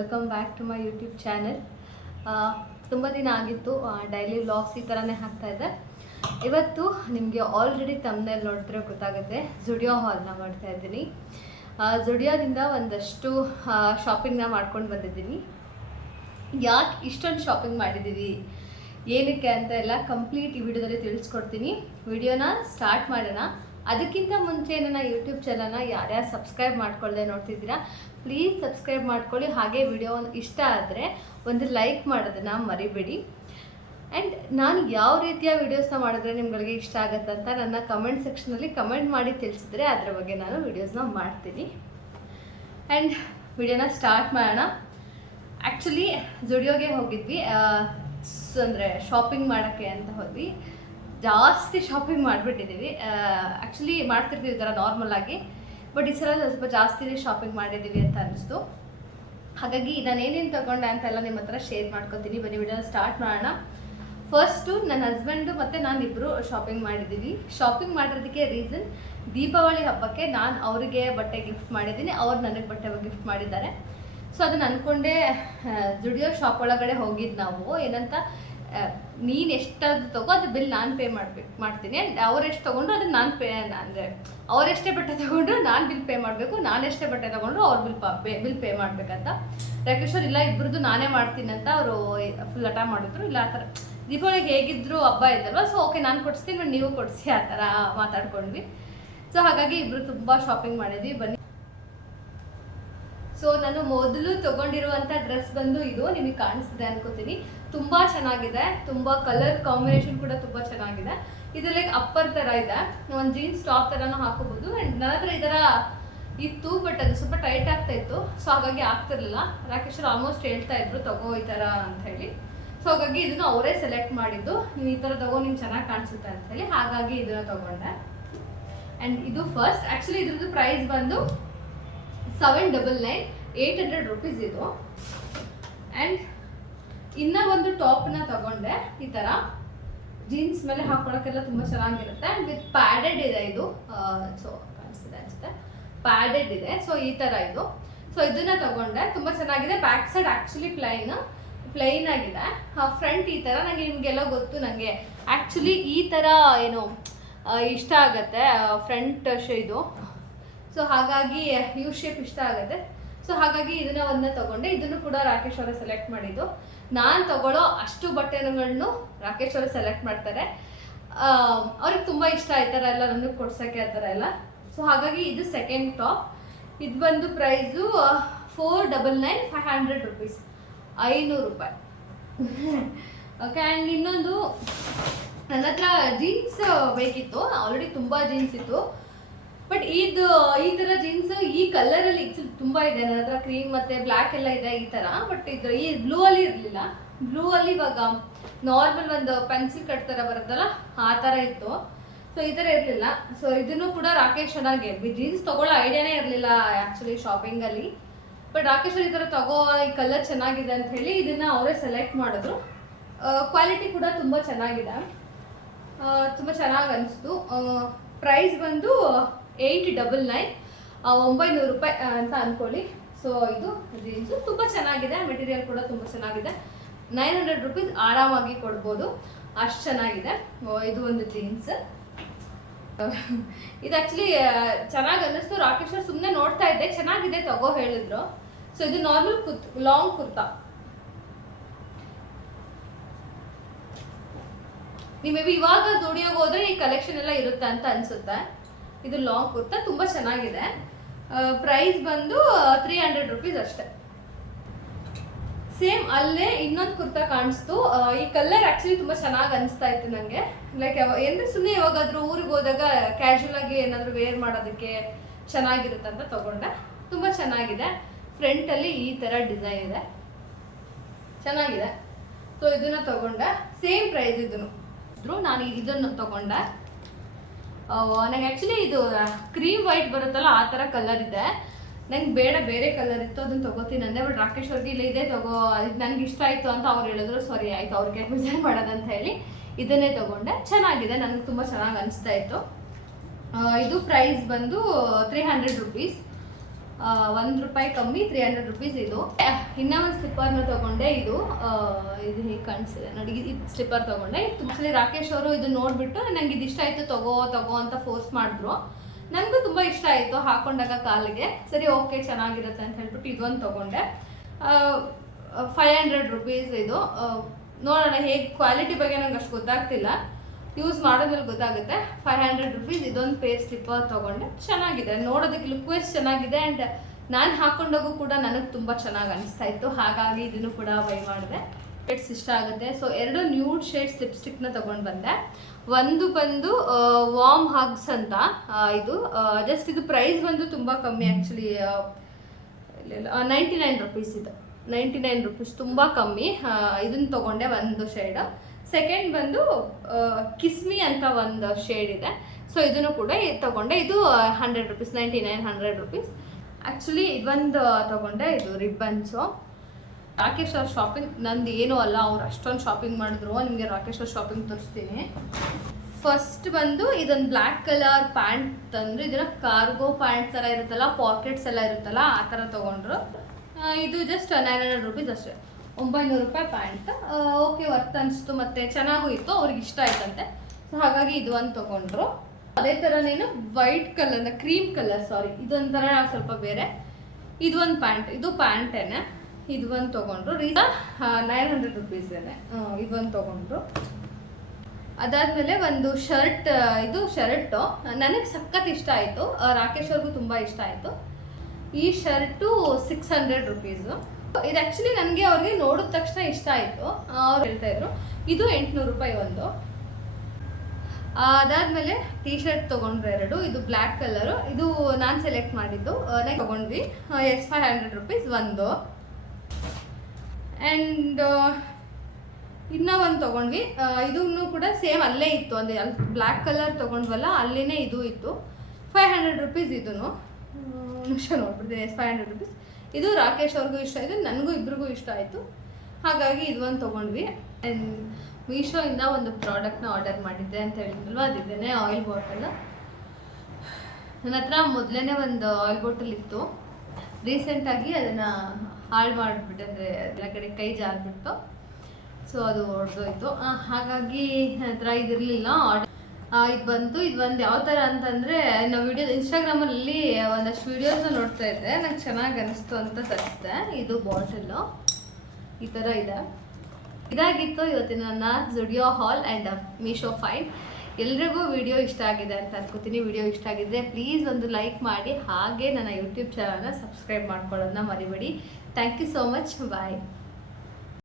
Welcome back to my YouTube channel. ತುಂಬ ದಿನ ಆಗಿತ್ತು ಡೈಲಿ ವ್ಲಾಗ್ಸ್ ಈ ಥರನೇ ಹಾಕ್ತಾಯಿದ್ದೆ. ಇವತ್ತು ನಿಮಗೆ ಆಲ್ರೆಡಿ ತಮ್ಮನೇಲಿ ನೋಡಿದ್ರೆ ಗೊತ್ತಾಗುತ್ತೆ, ಜುಡಿಯೋ ಹಾಲ್ನ ಮಾಡ್ತಾಯಿದ್ದೀನಿ. ಜುಡಿಯೋದಿಂದ ಒಂದಷ್ಟು ಶಾಪಿಂಗ್ನ ಮಾಡ್ಕೊಂಡು ಬಂದಿದ್ದೀನಿ. ಯಾಕೆ ಇಷ್ಟೊಂದು ಶಾಪಿಂಗ್ ಮಾಡಿದ್ದೀವಿ, ಏನಕ್ಕೆ ಅಂತ ಎಲ್ಲ ಕಂಪ್ಲೀಟ್ ಈ ವಿಡಿಯೋದಲ್ಲಿ ತಿಳಿಸ್ಕೊಡ್ತೀನಿ. ವಿಡಿಯೋನ ಸ್ಟಾರ್ಟ್ ಮಾಡೋಣ. ಅದಕ್ಕಿಂತ ಮುಂಚೆ ನನ್ನ ಯೂಟ್ಯೂಬ್ ಚಾನಲ್ನ ಯಾರ್ಯಾರು ಸಬ್ಸ್ಕ್ರೈಬ್ ಮಾಡ್ಕೊಳ್ಳದೆ ನೋಡ್ತಿದ್ದೀರಾ, ಪ್ಲೀಸ್ ಸಬ್ಸ್ಕ್ರೈಬ್ ಮಾಡ್ಕೊಳ್ಳಿ. ಹಾಗೆ ವಿಡಿಯೋ ಇಷ್ಟ ಆದರೆ ಒಂದು ಲೈಕ್ ಮಾಡೋದನ್ನು ಮರಿಬೇಡಿ. ಆ್ಯಂಡ್ ನಾನು ಯಾವ ರೀತಿಯ ವೀಡಿಯೋಸ್ನ ಮಾಡಿದ್ರೆ ನಿಮ್ಗಳಿಗೆ ಇಷ್ಟ ಆಗುತ್ತೆ ಅಂತ ನನ್ನ ಕಮೆಂಟ್ ಸೆಕ್ಷನಲ್ಲಿ ಕಮೆಂಟ್ ಮಾಡಿ ತಿಳಿಸಿದ್ರೆ ಅದರ ಬಗ್ಗೆ ನಾನು ವೀಡಿಯೋಸ್ನ ಮಾಡ್ತೀನಿ. ಆ್ಯಂಡ್ ವಿಡಿಯೋನ ಸ್ಟಾರ್ಟ್ ಮಾಡೋಣ. ಆ್ಯಕ್ಚುಲಿ ಜುಡಿಯೋಗೆ ಹೋಗಿದ್ವಿ, ಅಂದರೆ ಶಾಪಿಂಗ್ ಮಾಡೋಕ್ಕೆ ಅಂತ ಹೋದ್ವಿ. ಜಾಸ್ತಿ ಶಾಪಿಂಗ್ ಮಾಡಿಬಿಟ್ಟಿದ್ದೀವಿ. ಆ್ಯಕ್ಚುಲಿ ಮಾಡ್ತಿರ್ತೀವಿ ಈ ಥರ ನಾರ್ಮಲ್ ಆಗಿ, ಬಟ್ ಈ ಸಲ ಸ್ವಲ್ಪ ಜಾಸ್ತಿನೇ ಶಾಪಿಂಗ್ ಮಾಡಿದ್ದೀವಿ ಅಂತ ಅನ್ನಿಸ್ತು. ಹಾಗಾಗಿ ನಾನು ಏನೇನು ತೊಗೊಂಡೆ ಅಂತೆಲ್ಲ ನಿಮ್ಮ ಹತ್ರ ಶೇರ್ ಮಾಡ್ಕೊತೀನಿ. ಬನ್ನಿ ವಿಡಿಯೋನ ಸ್ಟಾರ್ಟ್ ಮಾಡೋಣ. ಫಸ್ಟು ನನ್ನ ಹಸ್ಬೆಂಡು ಮತ್ತು ನಾನಿಬ್ಬರು ಶಾಪಿಂಗ್ ಮಾಡಿದ್ದೀವಿ. ಶಾಪಿಂಗ್ ಮಾಡಿರೋದಕ್ಕೆ ರೀಸನ್, ದೀಪಾವಳಿ ಹಬ್ಬಕ್ಕೆ ನಾನು ಅವರಿಗೆ ಬಟ್ಟೆ ಗಿಫ್ಟ್ ಮಾಡಿದ್ದೀನಿ, ಅವ್ರು ನನಗೆ ಬಟ್ಟೆ ಗಿಫ್ಟ್ ಮಾಡಿದ್ದಾರೆ. ಸೊ ಅದನ್ನು ಅಂದ್ಕೊಂಡೆ ಜುಡಿಯೋ ಶಾಪ್ ಒಳಗಡೆ ಹೋಗಿದ್ದು ನಾವು. ಏನಂತ, ನೀನು ಎಷ್ಟಾದ್ರು ತಗೋ, ಅದು ಬಿಲ್ ನಾನು ಪೇ ಮಾಡ್ತೀನಿ. ಆ್ಯಂಡ್ ಅವರೆಷ್ಟು ತೊಗೊಂಡ್ರು ಅದನ್ನು ನಾನು ಅಂದರೆ ಅವರೆಷ್ಟೇ ಬಟ್ಟೆ ತೊಗೊಂಡ್ರು ನಾನು ಬಿಲ್ ಪೇ ಮಾಡಬೇಕು, ನಾನೆಷ್ಟೇ ಬಟ್ಟೆ ತೊಗೊಂಡ್ರು ಅವ್ರು ಬಿಲ್ ಪೇ ಮಾಡಬೇಕಂತ. ರಾಕೇಶ್ವರ್ ಇಲ್ಲ, ಇಬ್ಬರದ್ದು ನಾನೇ ಮಾಡ್ತೀನಿ ಅಂತ ಅವರು ಫುಲ್ ಹಠ ಮಾಡಿದ್ರು. ಇಲ್ಲ ಆ ಥರ ದೀಪಾವಳಿಗೆ ಹೇಗಿದ್ರು ಹಬ್ಬ ಇದ್ದಲ್ವ, ಸೊ ಓಕೆ ನಾನು ಕೊಡಿಸ್ತೀನಿ, ನೀವು ಕೊಡಿಸಿ, ಆ ಥರ ಮಾತಾಡ್ಕೊಂಡ್ವಿ. ಸೊ ಹಾಗಾಗಿ ಇಬ್ಬರು ತುಂಬ ಶಾಪಿಂಗ್ ಮಾಡಿದ್ವಿ. ಬನ್ನಿ. ಸೊ ನಾನು ಮೊದಲು ತೊಗೊಂಡಿರುವಂಥ ಡ್ರೆಸ್ ಬಂದು ಇದು, ನಿಮಗೆ ಕಾಣಿಸ್ತಿದೆ ಅನ್ಕೋತೀನಿ. ತುಂಬ ಚೆನ್ನಾಗಿದೆ, ತುಂಬ ಕಲರ್ ಕಾಂಬಿನೇಷನ್ ಕೂಡ ತುಂಬ ಚೆನ್ನಾಗಿದೆ. ಇದು ಲೈಕ್ ಅಪ್ಪರ್ ಥರ ಇದೆ, ಒಂದು ಜೀನ್ಸ್ ಟಾಪ್ ಥರನೂ ಹಾಕೋಬೋದು. ಆ್ಯಂಡ್ ನನ್ನ ಹತ್ರ ಈ ಥರ ಇತ್ತು, ಬಟ್ ಅದು ಸ್ವಲ್ಪ ಟೈಟ್ ಆಗ್ತಾ ಇತ್ತು, ಸೊ ಹಾಗಾಗಿ ಆಗ್ತಿರ್ಲಿಲ್ಲ. ರಾಕೇಶ್ವರ್ ಆಲ್ಮೋಸ್ಟ್ ಹೇಳ್ತಾ ಇದ್ರು ತಗೋ ಈ ಥರ ಅಂತ ಹೇಳಿ. ಸೊ ಹಾಗಾಗಿ ಇದನ್ನು ಅವರೇ ಸೆಲೆಕ್ಟ್ ಮಾಡಿದ್ದು, ನೀವು ಈ ಥರ ತಗೋ ನಿಮ್ಗೆ ಚೆನ್ನಾಗಿ ಕಾಣಿಸುತ್ತೆ ಅಂತ ಹೇಳಿ. ಹಾಗಾಗಿ ಇದನ್ನು ತೊಗೊಂಡೆ. ಆ್ಯಂಡ್ ಇದು ಫಸ್ಟ್, ಆ್ಯಕ್ಚುಲಿ ಇದ್ರದ್ದು ಪ್ರೈಸ್ ಬಂದು 799, 800 ರುಪೀಸ್ ಇದು. ಆ್ಯಂಡ್ ಇನ್ನೂ ಒಂದು ಟಾಪ್ನ ತಗೊಂಡೆ, ಈ ಥರ ಜೀನ್ಸ್ ಮೇಲೆ ಹಾಕೊಳ್ಳೋಕ್ಕೆಲ್ಲ ತುಂಬ ಚೆನ್ನಾಗಿರುತ್ತೆ. ಆ್ಯಂಡ್ ವಿತ್ ಪ್ಯಾಡೆಡ್ ಇದೆ ಇದು. ಸೊ ಕಾಣಿಸ್ತಿದೆ ಅನಿಸುತ್ತೆ, ಪ್ಯಾಡೆಡ್ ಇದೆ. ಸೊ ಈ ಥರ ಇದು. ಸೊ ಇದನ್ನು ತಗೊಂಡೆ, ತುಂಬ ಚೆನ್ನಾಗಿದೆ. ಬ್ಯಾಕ್ ಸೈಡ್ ಆ್ಯಕ್ಚುಲಿ ಪ್ಲೈನ್ ಆಗಿದೆ. ಫ್ರಂಟ್ ಈ ಥರ, ನನಗೆ ನಿಮಗೆಲ್ಲ ಗೊತ್ತು, ನನಗೆ ಆ್ಯಕ್ಚುಲಿ ಈ ಥರ ಏನು ಇಷ್ಟ ಆಗುತ್ತೆ, ಫ್ರಂಟ್ ಇದು. ಸೊ ಹಾಗಾಗಿ ಯು ಶೇಪ್ ಇಷ್ಟ ಆಗುತ್ತೆ. ಸೊ ಹಾಗಾಗಿ ಇದನ್ನ ಒಂದನ್ನ ತಗೊಂಡೆ. ಇದನ್ನು ಕೂಡ ರಾಕೇಶ್ ಅವರೇ ಸೆಲೆಕ್ಟ್ ಮಾಡಿದ್ದು. ನಾನು ತಗೊಳ್ಳೋ ಅಷ್ಟು ಬಟ್ಟೆಗಳನ್ನು ರಾಕೇಶ್ ಅವರು ಸೆಲೆಕ್ಟ್ ಮಾಡ್ತಾರೆ. ಅವ್ರಿಗೆ ತುಂಬ ಇಷ್ಟ ಆ ಥರ ಎಲ್ಲ, ನನಗೆ ಕೊಡ್ಸೋಕ್ಕೆ ಆ ಥರ ಎಲ್ಲ. ಸೊ ಹಾಗಾಗಿ ಇದು ಸೆಕೆಂಡ್ ಟಾಪ್. ಇದು ಬಂದು ಪ್ರೈಸು 499, 500 ರುಪೀಸ್, 500 ರೂಪಾಯಿ. ಓಕೆ. ಆ್ಯಂಡ್ ಇನ್ನೊಂದು, ನನ್ನ ಹತ್ರ ಜೀನ್ಸ್ ಬೇಕಿತ್ತು, ಆಲ್ರೆಡಿ ತುಂಬ ಜೀನ್ಸ್ ಇತ್ತು. ಬಟ್ ಇದು ಈ ಥರ ಜೀನ್ಸ್ ಈ ಕಲರಲ್ಲಿ ತುಂಬ ಇದೆ ನನ್ನ ಹತ್ರ, ಕ್ರೀಮ್ ಮತ್ತು ಬ್ಲ್ಯಾಕ್ ಎಲ್ಲ ಇದೆ ಈ ಥರ. ಬಟ್ ಇದು ಈ ಬ್ಲೂ ಅಲ್ಲಿ ಇರಲಿಲ್ಲ. ಬ್ಲೂ ಅಲ್ಲಿ ಇವಾಗ ನಾರ್ಮಲ್ ಒಂದು ಪೆನ್ಸಿಲ್ ಕಟ್ ಥರ ಬರುತ್ತಲ್ಲ, ಆ ಥರ ಇತ್ತು. ಸೊ ಈ ಥರ ಇರಲಿಲ್ಲ. ಸೊ ಇದನ್ನು ಕೂಡ ರಾಕೇಶ್ ಚೆನ್ನಾಗಿ, ಜೀನ್ಸ್ ತೊಗೊಳ್ಳೋ ಐಡಿಯಾನೇ ಇರಲಿಲ್ಲ ಆ್ಯಕ್ಚುಲಿ ಶಾಪಿಂಗಲ್ಲಿ. ಬಟ್ ರಾಕೇಶ್ ಈ ಥರ ತಗೋ, ಈ ಕಲರ್ ಚೆನ್ನಾಗಿದೆ ಅಂತ ಹೇಳಿ ಇದನ್ನು ಅವರೇ ಸೆಲೆಕ್ಟ್ ಮಾಡಿದ್ರು. ಕ್ವಾಲಿಟಿ ಕೂಡ ತುಂಬ ಚೆನ್ನಾಗಿದೆ, ತುಂಬ ಚೆನ್ನಾಗಿ ಅನಿಸ್ತು. ಪ್ರೈಸ್ ಬಂದು 899, 900 ರೂಪಾಯಿ ಅಂತ ಅಂದ್ಕೊಳ್ಳಿ. ಸೊ ಇದು ಜೀನ್ಸು ತುಂಬ ಚೆನ್ನಾಗಿದೆ, ಮೆಟೀರಿಯಲ್ ಕೂಡ ತುಂಬ ಚೆನ್ನಾಗಿದೆ. 900 ರುಪೀಸ್ ಆರಾಮಾಗಿ ಕೊಡ್ಬೋದು, ಅಷ್ಟು ಚೆನ್ನಾಗಿದೆ. ಇದು ಒಂದು ಜೀನ್ಸ್. ಇದು ಆ್ಯಕ್ಚುಲಿ ಚೆನ್ನಾಗಿ ಅನ್ನಿಸ್ತು. ರಾಕೇಶ್ ಸುಮ್ಮನೆ ನೋಡ್ತಾ ಇದ್ದೆ, ಚೆನ್ನಾಗಿದೆ ತಗೋ ಹೇಳಿದ್ರು. ಸೊ ಇದು ನಾರ್ಮಲ್ ಲಾಂಗ್ ಕುರ್ತಾ. ನೀವು ಮೇ ಬಿ ಇವಾಗ ಜುಡಿಯೋಗೆ ಹೋದ್ರೆ ಈ ಕಲೆಕ್ಷನ್ ಎಲ್ಲ ಇರುತ್ತೆ ಅಂತ ಅನ್ಸುತ್ತೆ. ಇದು ಲಾಂಗ್ ಕುರ್ತಾ, ತುಂಬ ಚೆನ್ನಾಗಿದೆ. ಪ್ರೈಸ್ ಬಂದು 300 ರುಪೀಸ್ ಅಷ್ಟೇ. ಸೇಮ್ ಅಲ್ಲೇ ಇನ್ನೊಂದು ಕುರ್ತಾ ಕಾಣಿಸ್ತು. ಈ ಕಲರ್ ಆ್ಯಕ್ಚುಲಿ ತುಂಬ ಚೆನ್ನಾಗಿ ಅನಿಸ್ತಾ ಇತ್ತು ನನಗೆ. ಲೈಕ್ ಅಂದರೆ ಸುಮ್ಮನೆ ಯಾವಾಗಾದರೂ ಊರಿಗೆ ಹೋದಾಗ ಕ್ಯಾಶುವಲ್ ಆಗಿ ಏನಾದರೂ ವೇರ್ ಮಾಡೋದಕ್ಕೆ ಚೆನ್ನಾಗಿರುತ್ತೆ ಅಂತ ತೊಗೊಂಡೆ. ತುಂಬ ಚೆನ್ನಾಗಿದೆ. ಫ್ರಂಟಲ್ಲಿ ಈ ಥರ ಡಿಸೈನ್ ಇದೆ, ಚೆನ್ನಾಗಿದೆ. ಸೊ ಇದನ್ನು ತೊಗೊಂಡೆ. ಸೇಮ್ ಪ್ರೈಸ್ ಇದನ್ನು ನಾನು ಇದನ್ನು ತೊಗೊಂಡೆ. ನನಗೆ ಆ್ಯಕ್ಚುಲಿ ಇದು ಕ್ರೀಮ್ ವೈಟ್ ಬರುತ್ತಲ್ಲ, ಆ ಥರ ಕಲರ್ ಇದೆ. ನಂಗೆ ಬೇಡ, ಬೇರೆ ಕಲರ್ ಇತ್ತು, ಅದನ್ನು ತೊಗೋತೀನಿ ಅಂದೆ. ಬಟ್ ರಾಕೇಶ್ ಅವ್ರಿಗೆ ಇಲ್ಲ ಇದೆ ತಗೋ, ಇದು ನನಗೆ ಇಷ್ಟ ಆಯಿತು ಅಂತ ಅವ್ರು ಹೇಳಿದ್ರು. ಸಾರಿ ಆಯಿತು, ಅವ್ರಿಗೆ ಡಿಸೈನ್ ಮಾಡೋದಂತ ಹೇಳಿ ಇದನ್ನೇ ತೊಗೊಂಡೆ. ಚೆನ್ನಾಗಿದೆ, ನನಗೆ ತುಂಬ ಚೆನ್ನಾಗಿ ಅನಿಸ್ತಾ ಇತ್ತು. ಇದು ಪ್ರೈಸ್ ಬಂದು 300 ರುಪೀಸ್. ₹1 ಕಮ್ಮಿ 300 ರುಪೀಸ್ ಇದು. ಇನ್ನೂ ಒಂದು ಸ್ಲಿಪ್ಪರ್ನ ತೊಗೊಂಡೆ. ಇದು ಹೇಗೆ ಕಾಣಿಸ್ತಿದೆ ನೋಡಿ, ಇದು ಸ್ಲಿಪ್ಪರ್ ತೊಗೊಂಡೆ. ಆ್ಯಕ್ಚುಲಿ ರಾಕೇಶ್ ಅವರು ಇದು ನೋಡಿಬಿಟ್ಟು ನಂಗೆ ಇದು ಇಷ್ಟ ಆಯಿತು, ತಗೋ ಅಂತ ಫೋರ್ಸ್ ಮಾಡಿದ್ರು. ನನಗೂ ತುಂಬ ಇಷ್ಟ ಆಯಿತು ಹಾಕೊಂಡಾಗ ಕಾಲಿಗೆ. ಸರಿ ಓಕೆ ಚೆನ್ನಾಗಿರುತ್ತೆ ಅಂತ ಹೇಳ್ಬಿಟ್ಟು ಇದೊಂದು ತೊಗೊಂಡೆ. 500 ರುಪೀಸ್ ಇದು. ನೋಡೋಣ ಹೇಗೆ, ಕ್ವಾಲಿಟಿ ಬಗ್ಗೆ ನಂಗೆ ಅಷ್ಟು ಗೊತ್ತಾಗ್ತಿಲ್ಲ, ಯೂಸ್ ಮಾಡೋದ್ಮೇಲೆ ಗೊತ್ತಾಗುತ್ತೆ. 500 ರುಪೀಸ್ ಇದೊಂದು ಪೇರ್ ಸ್ಲಿಪ್ಪರ್ ತೊಗೊಂಡೆ. ಚೆನ್ನಾಗಿದೆ, ನೋಡೋದಕ್ಕೆ ಲುಕ್ ವೈಸ್ ಚೆನ್ನಾಗಿದೆ. ಆ್ಯಂಡ್ ನಾನು ಹಾಕೊಂಡಾಗೂ ಕೂಡ ನನಗೆ ತುಂಬ ಚೆನ್ನಾಗಿ ಅನಿಸ್ತಾ ಇತ್ತು, ಹಾಗಾಗಿ ಇದನ್ನು ಕೂಡ ಬೈ ಮಾಡಿದೆ. ಶೇಡ್ಸ್ ಇಷ್ಟ ಆಗುತ್ತೆ. ಸೊ 2 ನ್ಯೂಡ್ ಶೇಡ್ಸ್ ಲಿಪ್ಸ್ಟಿಕ್ನ ತೊಗೊಂಡು ಬಂದೆ. ಒಂದು ಬಂದು ವಾರ್ಮ್ ಹಗ್ಸ್ ಅಂತ, ಇದು ಜಸ್ಟ್ ಇದು ಪ್ರೈಸ್ ಬಂದು ತುಂಬ ಕಮ್ಮಿ. ಆ್ಯಕ್ಚುಲಿ 99 ರುಪೀಸ್ ಇದು. 99 ರುಪೀಸ್ ತುಂಬ ಕಮ್ಮಿ. ಇದನ್ನು ತೊಗೊಂಡೆ ಒಂದು ಶೇಡ್. ಸೆಕೆಂಡ್ ಬಂದು ಕಿಸ್ಮಿ ಅಂತ ಒಂದು ಶೇಡ್ ಇದೆ. ಸೊ ಇದನ್ನು ಕೂಡ ತೊಗೊಂಡೆ. ಇದು 100 ರುಪೀಸ್, 100 ರುಪೀಸ್. ಆ್ಯಕ್ಚುಲಿ ಇದೊಂದು ತೊಗೊಂಡೆ, ಇದು ರಿಬ್ಬನ್ಸು. ರಾಕೇಶ್ ಅವ್ರ ಶಾಪಿಂಗ್ ನಂದು ಏನೂ ಅಲ್ಲ, ಅವ್ರು ಅಷ್ಟೊಂದು ಶಾಪಿಂಗ್ ಮಾಡಿದ್ರು. ನಿಮಗೆ ರಾಕೇಶ್ ಅವ್ರ ಶಾಪಿಂಗ್ ತೋರಿಸ್ತೀನಿ. ಫಸ್ಟ್ ಬಂದು ಇದೊಂದು ಬ್ಲ್ಯಾಕ್ ಕಲರ್ ಪ್ಯಾಂಟ್ ತಂದರು. ಇದನ್ನು ಕಾರ್ಗೋ ಪ್ಯಾಂಟ್ ಥರ ಇರುತ್ತಲ್ಲ, ಪಾಕೆಟ್ಸ್ ಎಲ್ಲ ಇರುತ್ತಲ್ಲ, ಆ ಥರ ತೊಗೊಂಡ್ರು. ಇದು ಜಸ್ಟ್ 900 ರುಪೀಸ್ ಅಷ್ಟೇ. 900 ರೂಪಾಯಿ ಪ್ಯಾಂಟ್. ಓಕೆ, ವರ್ತ್ ಅನಿಸ್ತು, ಮತ್ತು ಚೆನ್ನಾಗೂ ಇತ್ತು, ಅವ್ರಿಗೆ ಇಷ್ಟ ಆಯ್ತಂತೆ. ಸೊ ಹಾಗಾಗಿ ಇದು ಒಂದು ತೊಗೊಂಡ್ರು. ಅದೇ ಥರನೇನು ವೈಟ್ ಕಲರ್, ಕ್ರೀಮ್ ಕಲರ್, ಸಾರಿ, ಇದೊಂಥರ ಸ್ವಲ್ಪ ಬೇರೆ. ಇದು ಒಂದು ಪ್ಯಾಂಟ್, ಇದು ಪ್ಯಾಂಟೇನೆ. ಇದು ಒಂದು ತೊಗೊಂಡ್ರು. 900 ರುಪೀಸೇನೆ. ಇದು ಒಂದು ತೊಗೊಂಡ್ರು. ಅದಾದಮೇಲೆ ಒಂದು ಶರ್ಟ್, ಇದು ಶರ್ಟು ನನಗೆ ಸಖತ್ ಇಷ್ಟ ಆಯಿತು, ರಾಕೇಶ್ ಅವ್ರಿಗೂ ತುಂಬ ಇಷ್ಟ ಆಯಿತು. ಈ ಶರ್ಟು 600 ರುಪೀಸು. ಇದು ಆ್ಯಕ್ಚುಲಿ ನನಗೆ ಅವ್ರಿಗೆ ನೋಡಿದ ತಕ್ಷಣ ಇಷ್ಟ ಆಯಿತು. ಅವ್ರು ಹೇಳ್ತಾಯಿದ್ರು ಇದು 800 ರೂಪಾಯಿ ಒಂದು. ಅದಾದಮೇಲೆ ಟೀ ಶರ್ಟ್ ತೊಗೊಂಡ್ರೆ 2. ಇದು ಬ್ಲ್ಯಾಕ್ ಕಲರು, ಇದು ನಾನು ಸೆಲೆಕ್ಟ್ ಮಾಡಿದ್ದು. ತೊಗೊಂಡ್ವಿ. 500 ರುಪೀಸ್ ಒಂದು. ಆ್ಯಂಡ್ ಇನ್ನೂ ಒಂದು ತೊಗೊಂಡ್ವಿ. ಇದೂ ಕೂಡ ಸೇಮ್ ಅಲ್ಲೇ ಇತ್ತು, ಅಂದರೆ ಅಲ್ಲಿ ಬ್ಲ್ಯಾಕ್ ಕಲರ್ ತೊಗೊಂಡ್ವಲ್ಲ ಅಲ್ಲೇ ಇದು ಇತ್ತು. 500 ರುಪೀಸ್. ಇದೂ ನಿಮಿಷ ನೋಡ್ಬಿಡ್ತೀನಿ. 500 ರುಪೀಸ್. ಇದು ರಾಕೇಶ್ ಅವ್ರಿಗೂ ಇಷ್ಟ ಆಯಿತು, ನನಗೂ ಇಬ್ಬರಿಗೂ ಇಷ್ಟ ಆಯಿತು, ಹಾಗಾಗಿ ಇದು ಒಂದು ತೊಗೊಂಡ್ವಿ. ಆ್ಯಂಡ್ ಮೀಶೋಯಿಂದ ಒಂದು ಪ್ರಾಡಕ್ಟ್ನ ಆರ್ಡರ್ ಮಾಡಿದ್ದೆ ಅಂತ ಹೇಳಿದ್ರಲ್ವ, ಅದಿದ್ದೇನೆ ಆಯಿಲ್ ಬಾಟಲ್. ನನ್ನ ಹತ್ರ ಮೊದಲೇ ಒಂದು ಆಯಿಲ್ ಬಾಟಲ್ ಇತ್ತು. ರೀಸೆಂಟಾಗಿ ಅದನ್ನು ಹಾಳು ಮಾಡಿಬಿಟ್ಟೆ, ಅಂದರೆ ಎಲ್ಲ ಕಡೆ ಕೈ ಜಾರಿಬಿಟ್ಟು. ಸೊ ಅದು ಹೊಡೆದೋಯ್ತು, ಹಾಗಾಗಿ ನನ್ನ ಹತ್ರ ಇದಿರಲಿಲ್ಲ. ಇದು ಬಂತು. ಇದು ಒಂದು ಯಾವ ಥರ ಅಂತಂದರೆ, ನಾವು ಇನ್ಸ್ಟಾಗ್ರಾಮಲ್ಲಿ ಒಂದಷ್ಟು ವೀಡಿಯೋಸ್ನ ನೋಡ್ತಾ ಇದ್ದೆ, ನಂಗೆ ಚೆನ್ನಾಗಿ ಅನಿಸ್ತು ಅಂತ ತರಿಸಿದೆ. ಇದು ಬಾಟಲು ಈ ಥರ ಇದೆ. ಇದಾಗಿತ್ತು ಇವತ್ತಿನ ನನ್ನ ಜುಡಿಯೋ ಹಾಲ್ ಆ್ಯಂಡ್ ಮೀಶೋ ಫೈಂಡ್. ಎಲ್ರಿಗೂ ವಿಡಿಯೋ ಇಷ್ಟ ಆಗಿದೆ ಅಂತ ಅನ್ಕೋತೀನಿ. ವಿಡಿಯೋ ಇಷ್ಟ ಆಗಿದ್ದರೆ ಪ್ಲೀಸ್ ಒಂದು ಲೈಕ್ ಮಾಡಿ, ಹಾಗೆ ನನ್ನ ಯೂಟ್ಯೂಬ್ ಚಾನಲ್ನ ಸಬ್ಸ್ಕ್ರೈಬ್ ಮಾಡ್ಕೊಳ್ಳೋದನ್ನ ಮರಿಬೇಡಿ. Thank you so much. Bye.